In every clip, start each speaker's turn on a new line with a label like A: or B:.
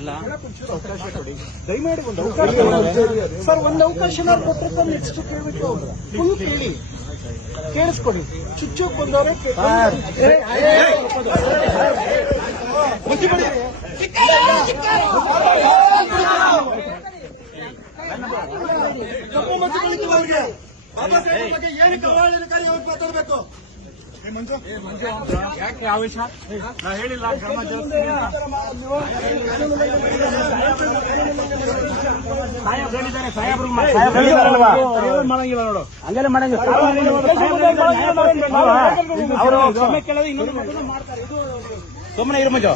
A: ಅವಕಾಶ ಕೊಡಿ ದಯಮಾಡಿ ಒಂದು ಅವಕಾಶ ಸರ್. ಒಂದು ಅವಕಾಶ ಕೊಟ್ಟರೆ ನೆಕ್ಸ್ಟ್ ಕೇಳಬೇಕು. ಫುಲ್ ಕೇಳಿ ಕೇಳಿಸ್ಕೊಡಿ. ಚುಚ್ಚೋಕ್ ಬಂದವರೆ ಕಪ್ಪು ಮಚ್ಚು ಬಳಿತವರಿಗೆ ಬಾಬಾ ಸಾಹೇಬ್ ಬಗ್ಗೆ ಏನು ಕರಾಳಿನಕಾರಿ ಅವ್ರು ಮಾತಾಡಬೇಕು.
B: ಯಾಕೆ ಆವೇಶ? ನಾ ಹೇಳಿಲ್ಲ ಕ್ರಮ ಮಾಡಂಗಿಲ್ಲ ನೋಡು. ಹಂಗೆಲ್ಲ ಮಾಡಂಗಿಲ್ಲ. ಅವರು ಕ್ಷಮೆ ಕೇಳೋದು ಇನ್ನೊಂದು ಮಾಡ್ತಾರೆ. ಇದು ಸುಮ್ಮನೆ ಇರು ಮಂಜು.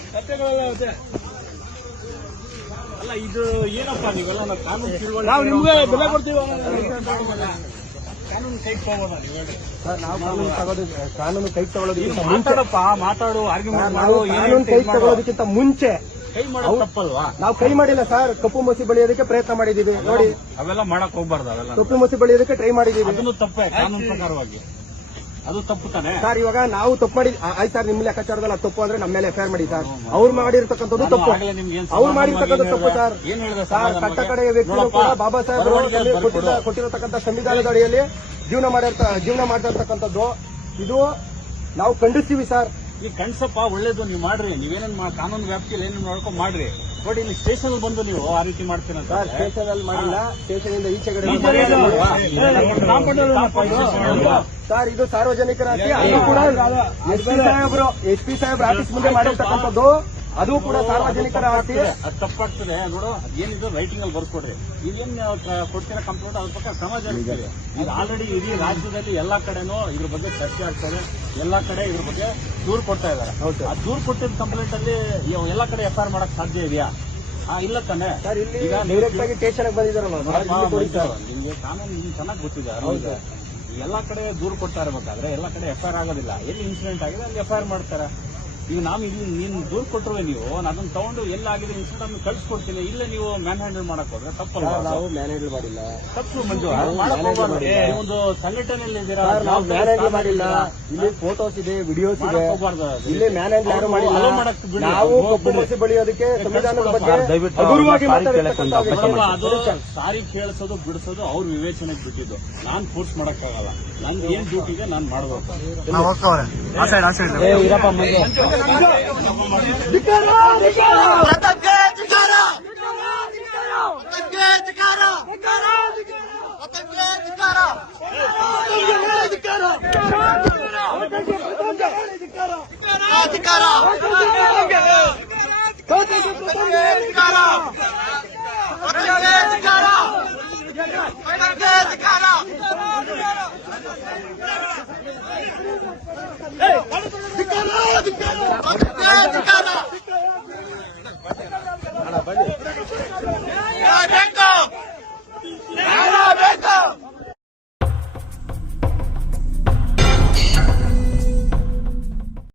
B: ಅಲ್ಲ ಇದು ಏನಪ್ಪಾ ನೀವೆಲ್ಲ ಕಾನೂನು ತಿಳುವಳಿ ನಾವು ನಿಮ್ಗೆ ಬೆಲೆ ಕೊಡ್ತೀವಿ. ಕಾನೂನು ಕೈ ತಗೋಣ ನೀವು ಹೇಳಿ
A: ಸರ್. ನಾವು ಕಾನೂನು ಕೈ ತಗೊಳ್ಳೋದಕ್ಕಿಂತ
B: ಮಾತಾಡಪ್ಪ ಮಾತಾಡು ಆರ್ಗ್ಯುಮೆಂಟ್ ಮಾಡು.
A: ಕಾನೂನು ಕೈ ತಗೊಳ್ಳೋದಕ್ಕಿಂತ ಮುಂಚೆ
B: ಕೈ ಮಾಡೋದು ತಪ್ಪಲ್ವಾ?
A: ನಾವು ಕೈ ಮಾಡಿಲ್ಲ ಸರ್. ಕಪ್ಪು ಮಸಿ ಬಳಿಯೋದಕ್ಕೆ ಪ್ರಯತ್ನ ಮಾಡಿದೀವಿ ನೋಡಿ.
B: ಅವೆಲ್ಲ ಮಾಡಕ್ ಹೋಗ್ಬಾರ್ದು. ಅವೆಲ್ಲ
A: ಕಪ್ಪು ಮಸಿ ಬಳಿಯೋದಕ್ಕೆ ಟ್ರೈ ಮಾಡಿದೀವಿ.
B: ಅದನ್ನು ತಪ್ಪೇ ಕಾನೂನು ಪ್ರಕಾರವಾಗಿ. ಅದು ತಪ್ಪು ತಾನೆ
A: ಸರ್. ಇವಾಗ ನಾವು ತಪ್ಪು ಮಾಡಿ ಆಯ್ತು ಸರ್. ನಿಮ್ಮ ಲೆಕ್ಕಾಚಾರದಲ್ಲಿ ತಪ್ಪು ಅಂದ್ರೆ ನಮ್ಮ ಮೇಲೆ ಎಫ್ಐಆರ್ ಮಾಡಿ ಸರ್. ಅವ್ರು ಮಾಡಿರ್ತಕ್ಕಂಥದ್ದು ತಪ್ಪು. ಅವ್ರು ಮಾಡಿರ್ತಕ್ಕಂಥ ತಪ್ಪು ಸರ್. ಸರ್ ಕಟ್ಟ ಕಡೆಯ ವ್ಯಕ್ತಿಗಳು ಕೂಡ ಬಾಬಾ ಸಾಹೇಬ್ ಕೊಟ್ಟಿರತಕ್ಕಂಥ ಸಂವಿಧಾನದ ಅಡಿಯಲ್ಲಿ ಜೀವನ ಮಾಡ್ತಿರ್ತಕ್ಕಂಥದ್ದು ಇದು ನಾವು ಖಂಡಿಸ್ತೀವಿ ಸರ್.
B: ಈ ಕಣ್ಸಪ್ಪ ಒಳ್ಳೇದು ನೀವು ಮಾಡ್ರಿ. ನೀವೇನೇನ್ ಕಾನೂನು ವ್ಯಾಪ್ತಿಯಲ್ಲಿ ಏನೇನು ನೋಡ್ಕೊಂಡು ಮಾಡ್ರಿ. ಬಟ್ ಇಲ್ಲಿ ಸ್ಟೇಷನ್ ಬಂದು ನೀವು ಆ ರೀತಿ ಮಾಡ್ತೀರ ಸರ್.
A: ಸ್ಟೇಷನ್ ಅಲ್ಲಿ ಮಾಡಿಲ್ಲ. ಸ್ಟೇಷನ್ ಇಂದ ಈಚೆ ಕಡೆ ಸರ್. ಇದು ಸಾರ್ವಜನಿಕರ ಆಸ್ತಿ. ಅದು ಕೂಡ ಎಸ್ ಪಿ ಸಾಹೇಬ್ರ ಆಫೀಸ್ ಮುಂದೆ ಮಾಡಿರ್ತಕ್ಕಂಥದ್ದು. ಅದು ಕೂಡ ಸಾರ್ವಜನಿಕರ ಆಸ್ತಿ.
B: ಅದು ತಪ್ಪಾಗ್ತದೆ ನೋಡು. ಏನಿದೆ ರೈಟಿಂಗ್ ಅಲ್ಲಿ ಬರ್ಕೊಡ್ರಿ. ಇದೇನ್ ಕೊಡ್ತೀರಾ ಕಂಪ್ಲೇಂಟ್ ಅದ್ರ ಪ್ರಕಾರ ಕ್ರಮ ಜರುಗಿದೆ. ಇದು ಆಲ್ರೆಡಿ ಇಡೀ ರಾಜ್ಯದಲ್ಲಿ ಎಲ್ಲಾ ಕಡೆನೂ ಇದ್ರ ಬಗ್ಗೆ ಚರ್ಚೆ ಆಗ್ತದೆ. ಎಲ್ಲಾ ಕಡೆ ಇದ್ರ ಬಗ್ಗೆ ದೂರು ಕೊಡ್ತಾ ಇದ್ದಾರೆ. ಆ ದೂರು ಕೊಟ್ಟಿದ್ದ ಕಂಪ್ಲೇಂಟ್ ಅಲ್ಲಿ ಎಲ್ಲಾ ಕಡೆ ಎಫ್ಐಆರ್ ಮಾಡಕ್ ಸಾಧ್ಯ ಇದೆಯಾ? ಇಲ್ಲ ತಾನೆ.
A: ಈಗ ಡೈರೆಕ್ಟ್ ಆಗಿ ಸ್ಟೇಷನ್ ಬಂದಿದ್ದಾರಲ್ಲ
B: ನಿಮ್ಗೆ ಕಾನೂನು ಚೆನ್ನಾಗಿ ಗೊತ್ತಿದೆ. ಎಲ್ಲಾ ಕಡೆ ದೂರು ಕೊಡ್ತಾ ಇರಬೇಕಾದ್ರೆ ಎಲ್ಲಾ ಕಡೆ ಎಫ್ಐಆರ್ ಆಗೋದಿಲ್ಲ. ಎಲ್ಲಿ ಇನ್ಸಿಡೆಂಟ್ ಆಗಿದೆ ಅಲ್ಲಿ ಎಫ್ಐಆರ್ ಮಾಡ್ತಾರೆ. ಈಗ ನಾವು ಇಲ್ಲಿ ನೀನು ದೂರು ಕೊಟ್ಟರು ನೀವು ಅದನ್ನ ತಗೊಂಡು ಎಲ್ಲಾಗಿದೆ ಇನ್ಸಿಡೆಂಟ್ ಅನ್ನು ಕಳ್ಸಿಕೊಡ್ತೀನಿ. ಇಲ್ಲೇ ನೀವು ಮ್ಯಾನ್ ಹ್ಯಾಂಡಲ್ ಮಾಡಕ್ ಹೋದ್ರೆ ತಪ್ಪಲ್ಲ.
A: ನಾವು ಮ್ಯಾನ್ ಹ್ಯಾಂಡಲ್ ಮಾಡಿಲ್ಲ.
B: ತಪ್ಪು ಮಂಜು. ಒಂದು ಸಂಘಟನೆಯಲ್ಲಿ ಇದ್ದೀರಾ.
A: ನಾವು ಮ್ಯಾನ್ ಹ್ಯಾಂಡಲ್ ಮಾಡಿಲ್ಲ. ಇಲ್ಲಿ ಫೋಟೋಸ್ ಇದೆ, ವಿಡಿಯೋಸ್ ಇದೆ. ಇಲ್ಲಿ ಮ್ಯಾನ್ ಹ್ಯಾಂಡಲ್ ಯಾರು ಮಾಡಿಲ್ಲ. ನಾವು ಕಪ್ಪು ಮಸಿ ಬಳಿಯೋದಕ್ಕೆ ಸಂವಿಧಾನದ ಬಗ್ಗೆ ಹಗುರವಾಗಿ
B: ಅದು ಸಾರಿ ಕೇಳಿಸೋದು ಬಿಡಿಸೋದು ಅವ್ರ ವಿವೇಚನೆಗೆ ಬಿಟ್ಟಿದ್ದು. ನಾನ್ ಫೋರ್ಸ್ ಮಾಡಕ್ಕಾಗಲ್ಲ. ನನ್ ಏನ್ ಡ್ಯೂಟಿಗೆ ನಾನ್ ಮಾಡ್ಬೇಕು.
C: ಅಧಿಕಾರ